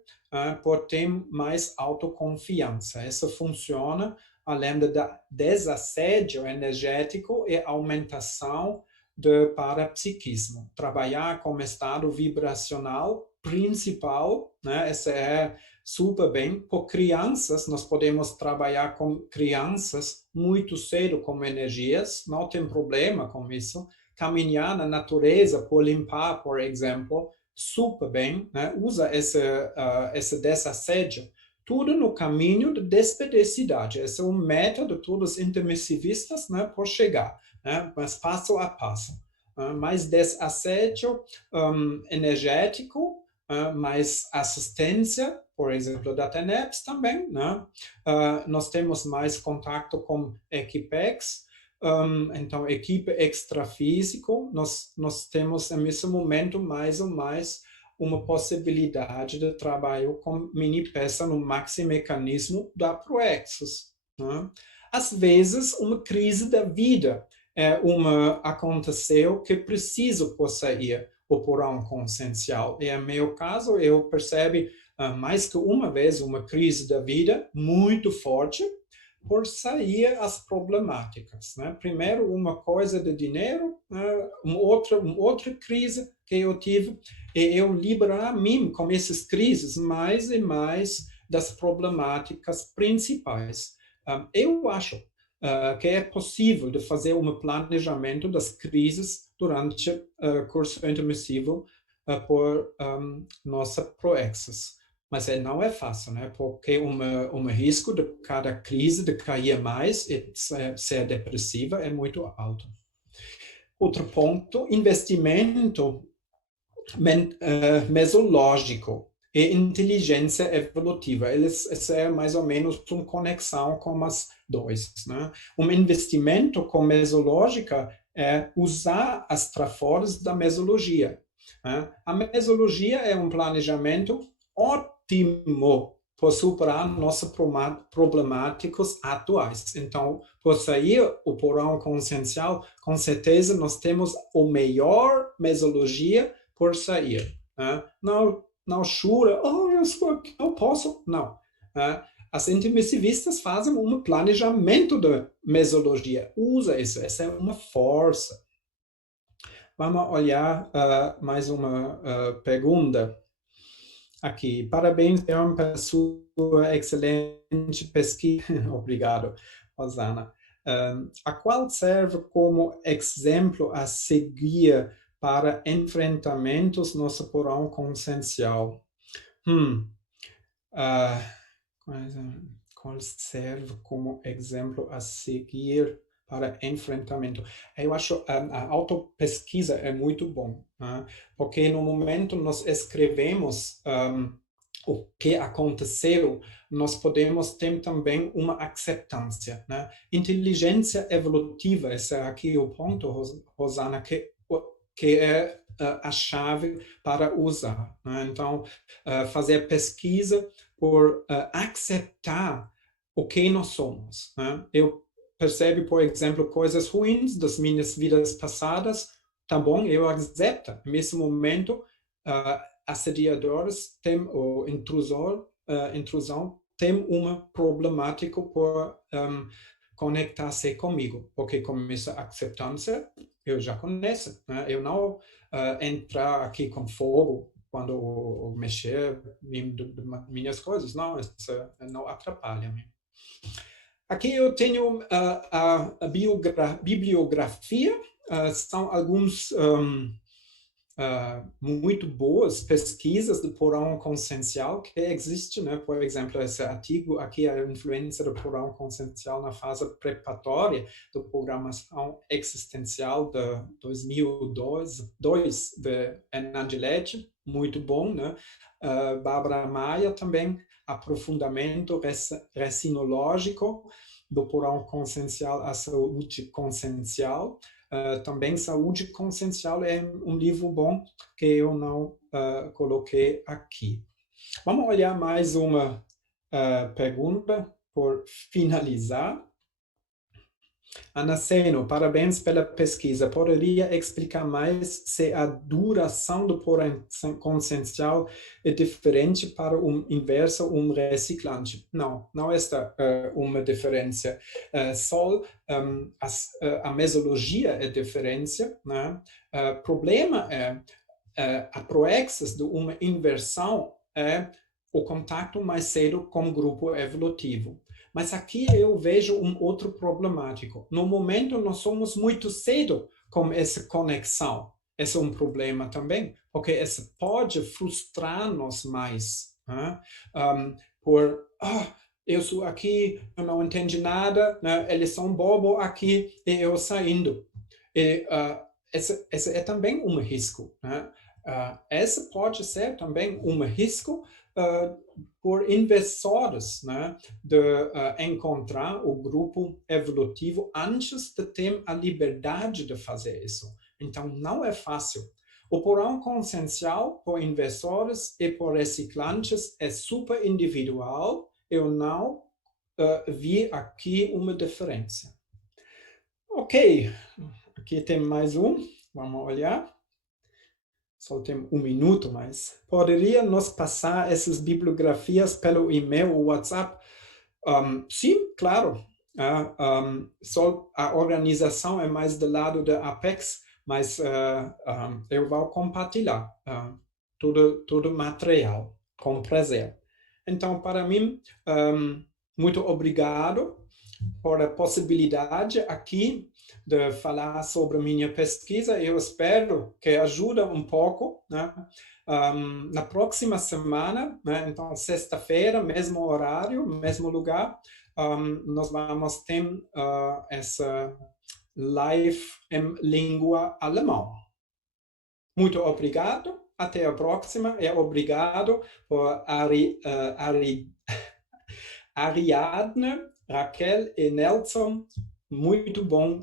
por ter mais autoconfiança. Isso funciona além do desassédio energético e aumentação do parapsiquismo. Trabalhar com estado vibracional principal, né? Essa é super bem. Por crianças, nós podemos trabalhar com crianças muito cedo com energias, não tem problema com isso. Caminhar na natureza por limpar, por exemplo, super bem, né? Usa esse desassédio, tudo no caminho de despedicidade. Esse é um método, todos intermissivistas, né, por chegar, né? Mas passo a passo. Mais desassédio energético, mais assistência, por exemplo, da TENEPS também, né? Nós temos mais contato com equipex, então, equipe extrafísico, nós temos, nesse momento, mais ou mais uma possibilidade de trabalho com mini-peça no maximecanismo da Proexus, né? Às vezes, uma crise da vida aconteceu que preciso possuir o porão consciencial. E, em meu caso, eu percebi mais que uma vez uma crise da vida muito forte, por sair as problemáticas, né? Primeiro, uma coisa de dinheiro, uma outra crise que eu tive, e eu liberar a mim com essas crises mais e mais das problemáticas principais. Eu acho que é possível de fazer um planejamento das crises durante o curso intermissivo por nossa Proexus. Mas não é fácil, né? Porque o risco de cada crise de cair mais e ser depressiva é muito alto. Outro ponto, investimento mesológico. e inteligência evolutiva. Eles é mais ou menos uma conexão com as dois, né? Um investimento com mesológica é usar as trafores da mesologia, né? A mesologia é um planejamento ótimo para superar nossos problemáticos atuais. Então, por sair o porão consciencial, com certeza nós temos a melhor mesologia por sair, né? Não chora, oh, eu sou aqui, não posso. Não. As intermissivistas fazem um planejamento da mesologia. Usa isso, essa é uma força. Vamos olhar mais uma pergunta aqui. Parabéns, Leon, pela sua excelente pesquisa. Obrigado, Rosana. A qual serve como exemplo a seguir para enfrentamentos no porão consciencial? Qual serve como exemplo a seguir para enfrentamento? Eu acho a autopesquisa é muito bom, né? Porque no momento nós escrevemos o que aconteceu, nós podemos ter também uma acceptância, né? Inteligência evolutiva, esse é aqui o ponto, Rosana, que é a chave para usar, né? Então, fazer pesquisa por aceitar o que nós somos, né? Eu percebo, por exemplo, coisas ruins das minhas vidas passadas, tá bom, eu aceito. Nesse momento, assediadores têm, ou intrusão, tem uma problemática por conectar-se comigo, porque com essa acceptância eu já conheço, né? Eu não entrar aqui com fogo quando mexer minhas coisas, não, isso não atrapalha-me. Aqui eu tenho a bibliografia, são alguns muito boas pesquisas do porão consciencial que existe, né? Por exemplo, esse artigo aqui, a influência do porão consciencial na fase preparatória da programação existencial de 2002 de Angeletti, muito bom, né? Bárbara Maia também, aprofundamento recinológico do porão consciencial à saúde consciencial. Também Saúde Consciencial é um livro bom que eu não coloquei aqui. Vamos olhar mais uma pergunta por finalizar. Ana Seno, parabéns pela pesquisa. Poderia explicar mais se a duração do porão consciencial é diferente para um inverso, um reciclante? Não, não está uma diferença. Só a mesologia é diferente, né? O problema é a proexis de uma inversão é o contato mais cedo com o grupo evolutivo. Mas aqui eu vejo um outro problemático. No momento, nós somos muito cedo com essa conexão. Esse é um problema também, porque isso pode frustrar-nos mais. Né? Eu sou aqui, eu não entendi nada, né? Eles são bobo aqui e eu saindo. Esse é também um risco. Né? Esse pode ser também um risco por investidores, né, de encontrar o grupo evolutivo antes de ter a liberdade de fazer isso. Então, não é fácil. O porão consciencial por investidores e por reciclantes é super individual. Eu não vi aqui uma diferença. Ok, aqui tem mais um. Vamos olhar. Só tem um minuto, mas poderia nos passar essas bibliografias pelo e-mail ou WhatsApp? Sim, claro. Só a organização é mais do lado da Apex, mas eu vou compartilhar todo o material com prazer. Então, para mim, muito obrigado por a possibilidade aqui de falar sobre minha pesquisa. Eu espero que ajude um pouco, né? Na próxima semana, né? Então, sexta-feira, mesmo horário, mesmo lugar, nós vamos ter essa live em língua alemã. Muito obrigado até a próxima e obrigado por Ariadne, Raquel e Nelson. Muito bom